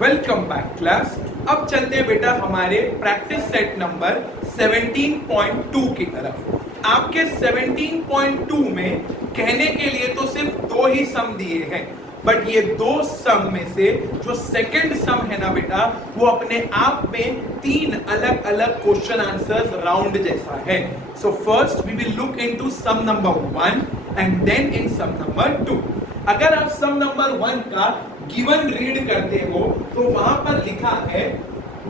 Welcome back class. अब चलते हैं बेटा हमारे प्रैक्टिस सेट नंबर 17.2 की तरफ। आपके 17.2 में कहने के लिए तो सिर्फ दो ही सम दिए हैं, बट ये दो सम में से जो सेकंड सम है ना बेटा, वो अपने आप में तीन अलग अलग क्वेश्चन आंसर्स राउंड जैसा है। So first we will look into sum number 1 and then in sum number 2। अगर आप सम नंबर 1 का गिवन रीड करते हो तो वहां पर लिखा है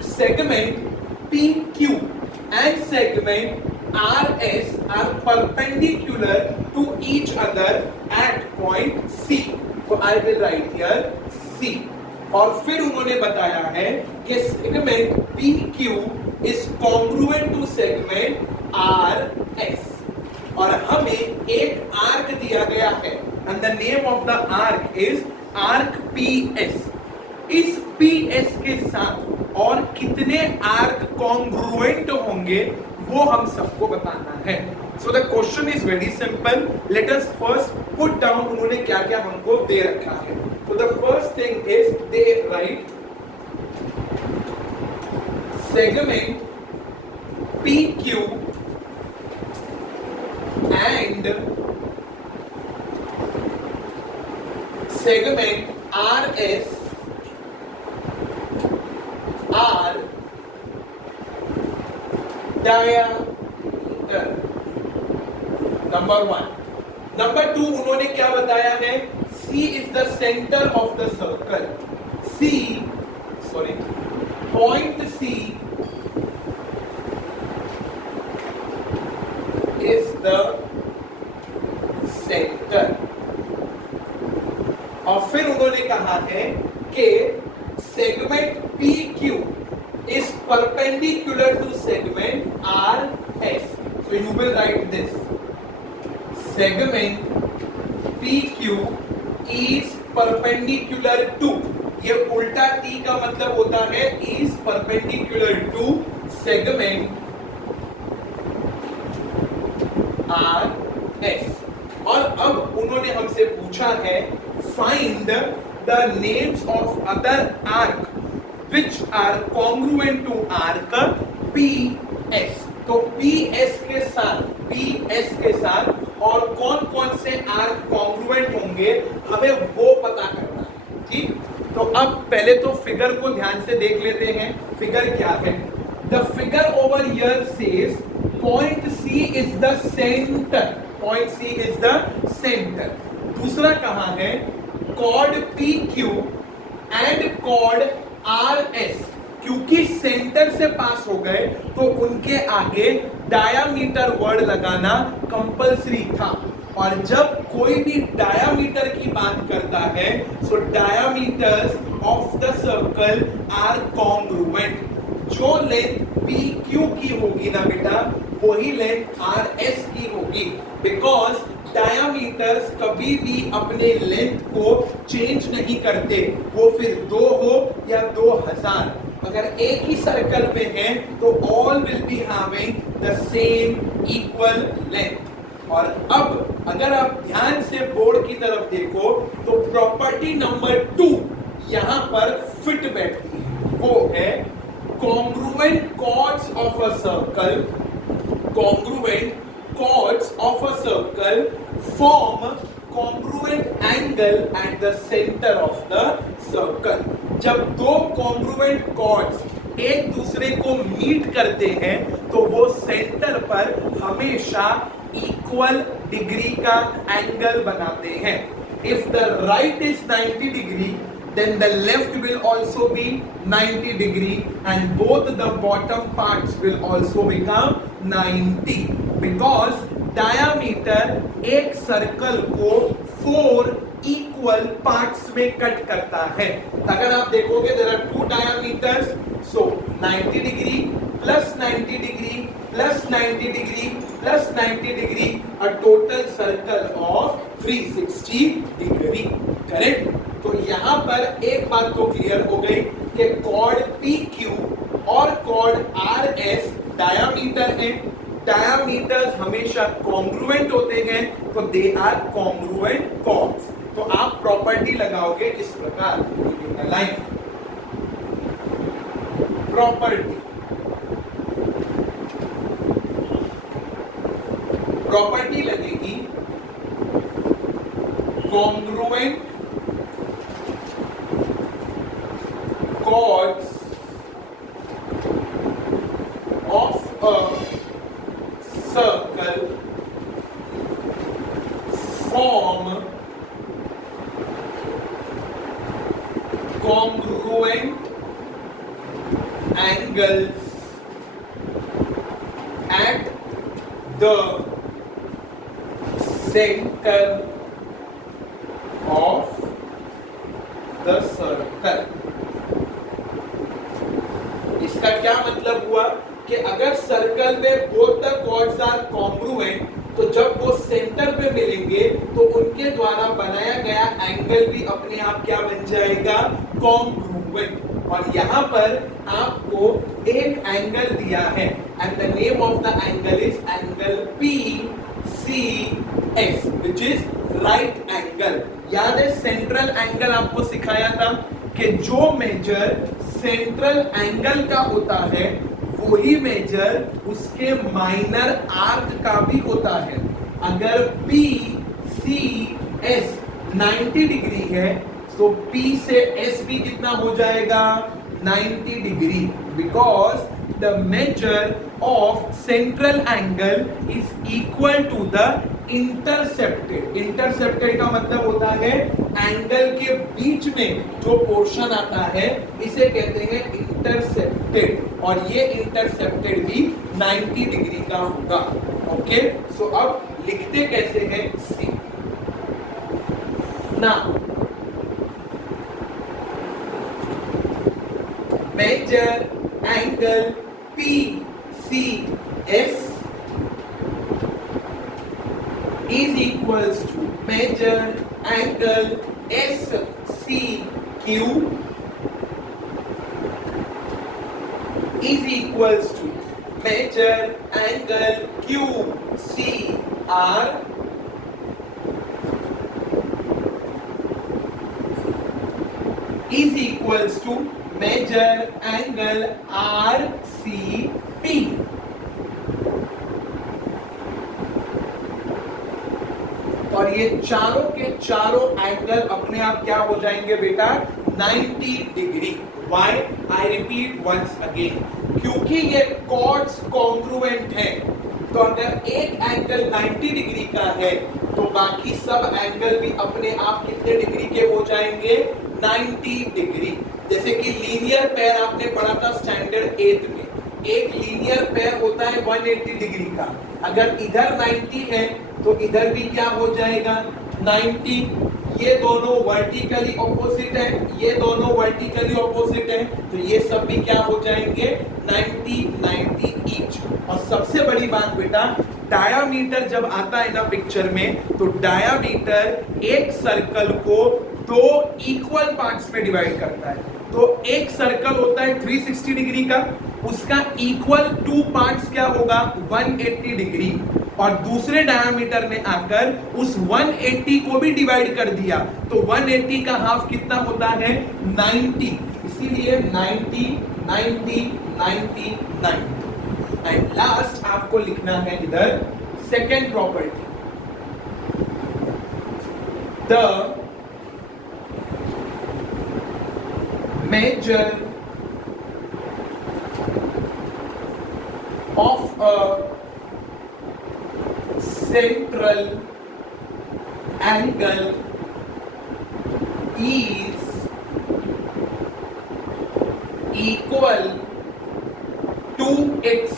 segment PQ and segment RS are perpendicular to each other at point C। तो I will write here C। और फिर उन्होंने बताया है कि segment PQ is congruent to segment RS, और हमें एक आर्क दिया गया है and the name of the arc is arc PS। इस PS के साथ और कितने आर्क कॉन्ग्रुएंट होंगे वो हम सबको बताना है। So the question is very simple. Let us first put down उन्होंने क्या क्या हमको दे रखा है। So the first thing is they write segment PQ and segment RS are diameter। Number 1। Number 2 उन्होंने क्या बताया है, C is the center of the circle। point C is the center। और फिर उन्होंने कहा है कि segment PQ is perpendicular to segment RS। So you will write this segment PQ is perpendicular to, ये उल्टा T का मतलब होता है is perpendicular to segment RS। और अब उन्होंने हमसे पूछा है find the names of other arc which are congruent to arc PS। तो PS के साथ और कौन कौन से आर्क कॉन्ग्रुएंट होंगे हमें वो पता करना है। ठीक, तो अब पहले तो फिगर को ध्यान से देख लेते हैं। फिगर क्या है? The figure over here says point C is the centre. Point C is the centre. दूसरा कहां है, chord PQ and chord RS क्योंकि सेंटर से पास हो गए तो उनके आगे डायामीटर वर्ड लगाना कंपलसरी था। और जब कोई भी डायामीटर की बात करता है so diameters of the circle are congruent. जो लेंथ PQ की होगी ना बेटा, वही लेंथ RS की होगी, बिकॉज डायामीटर्स कभी भी अपने लेंथ को चेंज नहीं करते, वो फिर 2 हो या 2000। अगर एक ही सर्कल में है तो all will be having the same equal length. और अब अगर आप ध्यान से बोर्ड की तरफ देखो तो प्रॉपर्टी नंबर 2 यहां पर फिट बैठती है, वो है congruent chords of a circle. Congruent chords of a circle form congruent angle at the center of the circle। जब दो congruent chords एक दूसरे को मीट करते हैं तो वो सेंटर पर हमेशा इक्वल डिग्री का एंगल बनाते हैं। If the right is 90 degree, then the left will also be 90 degree and both the bottom parts will also become 90, because diameter एक सर्कल को 4 इक्वल पार्ट्स में कट करता है। अगर आप देखोगे there are 2 diameters, so 90 degree plus 90 degree plus 90 degree plus 90 degree, a total circle of 360 degree. Correct? तो यहां पर एक बात तो क्लियर हो गई कि कॉर्ड PQ और कॉर्ड RS डायामीटर है। डायामीटर्स हमेशा कॉन्ग्रुएंट होते हैं तो दे आर कॉन्ग्रुएंट कॉर्ड्स। तो आप प्रॉपर्टी लगाओगे इस प्रकार, लाइन प्रॉपर्टी लगेगी congruent chords of a circle form congruent angles at the center of the circle. इसका क्या मतलब हुआ कि अगर सर्कल में both the chords are congruent, तो जब वो सेंटर पे मिलेंगे तो उनके द्वारा बनाया गया एंगल भी अपने आप क्या बन जाएगा, कॉन्ग्रुएंट। और यहाँ पर आपको एक एंगल दिया है and the name of the angle is angle P C S which is right angle. याद है सेंट्रल एंगल आपको सिखाया था कि जो मेजर सेंट्रल एंगल का होता है वही मेजर उसके माइनर आर्क का भी होता है। अगर पी सी एस 90 डिग्री है तो P से S भी कितना हो जाएगा, 90 degree, because the measure of central angle is equal to the intercepted. Intercepted का मतलब होता है एंगल के बीच में जो पोर्शन आता है इसे कहते हैं इंटरसेप्टेड, और ये इंटरसेप्टेड भी 90 डिग्री का होगा। ओके, सो अब लिखते कैसे हैं, सी ना measure angle PCS is equals to measure angle SCQ is equals to measure angle QCR is equals to measure angle RCP। और ये चारों के चारों एंगल अपने आप क्या हो जाएंगे बेटा, 90 degree. Why? I repeat once again, क्योंकि ये कॉर्ड्स कॉन्ग्रुएंट हैं, तो अगर एक एंगल 90 डिग्री का है तो बाकी सब एंगल भी अपने आप कितने डिग्री के हो जाएंगे, 90 डिग्री। जैसे कि लीनियर पेयर आपने पढ़ा था स्टैंडर्ड 8 में, एक लीनियर पेयर होता है 180 डिग्री का, अगर इधर 90 है तो इधर भी क्या हो जाएगा, 90। ये दोनों वर्टिकली ऑपोजिट है, ये दोनों वर्टिकली ऑपोजिट है, तो ये सब भी क्या हो जाएंगे, 90 90 ईच। और सबसे बड़ी बात बेटा, डायामीटर जब आता है ना पिक्चर में, तो डायामीटर एक सर्कल को दो इक्वल पार्ट्स में डिवाइड करता है। तो एक सर्कल होता है 360 डिग्री का, उसका इक्वल टू पार्ट्स क्या होगा, 180 डिग्री, और दूसरे डायमीटर ने आकर उस 180 को भी डिवाइड कर दिया, तो 180 का हाफ कितना होता है, 90। इसीलिए 90 90 90 90। एंड लास्ट आपको लिखना है इधर second property, the measure of a central angle is equal to its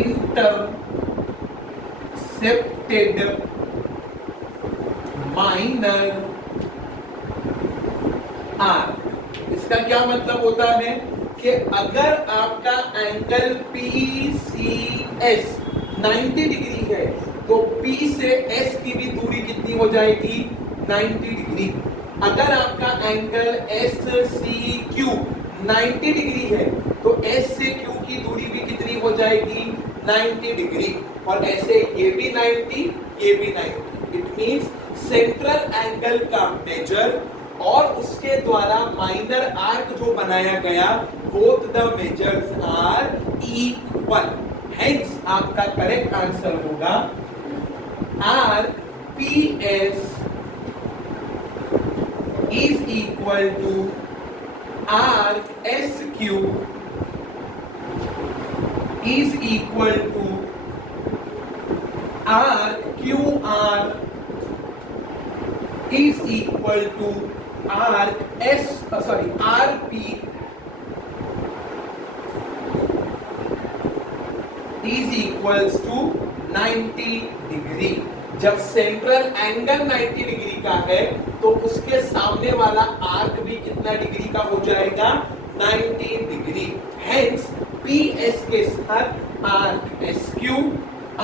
intercepted minor R। इसका क्या मतलब होता है कि अगर आपका एंगल PCS 90 डिग्री है तो P से S की भी दूरी कितनी हो जाएगी, 90 डिग्री। अगर आपका एंगल SCQ 90 डिग्री है तो S से Q की दूरी भी कितनी हो जाएगी, 90 डिग्री। और ऐसे ये भी 90, ये भी 90। इट मींस सेंट्रल एंगल का मेजर और उसके द्वारा माइनर आर्क जो बनाया गया, both the measures are equal, hence आपका करेक्ट आंसर होगा arc PS is equal to arc SQ is equal to arc QR is equal to arc RP is equals to 90 degree. जब central angle 90 degree का है तो उसके सामने वाला arc भी कितना डिग्री का हो जाएगा, 90 डिग्री। हेंस PS के साथ arc SQ,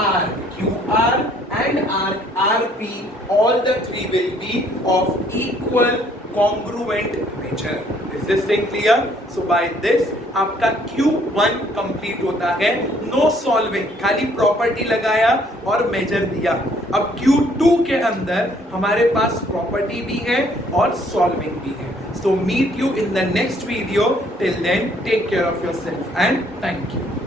arc QR and arc RP, all the three will be of equal congruent measure. Is this thing clear? So by this आपका Q1 कंप्लीट होता है। नो सॉल्विंग, खाली property लगाया और major दिया। अब Q2 के अंदर हमारे पास प्रॉपर्टी भी है और सॉल्विंग भी है। So meet you in the next video. Till then, take care of yourself and thank you.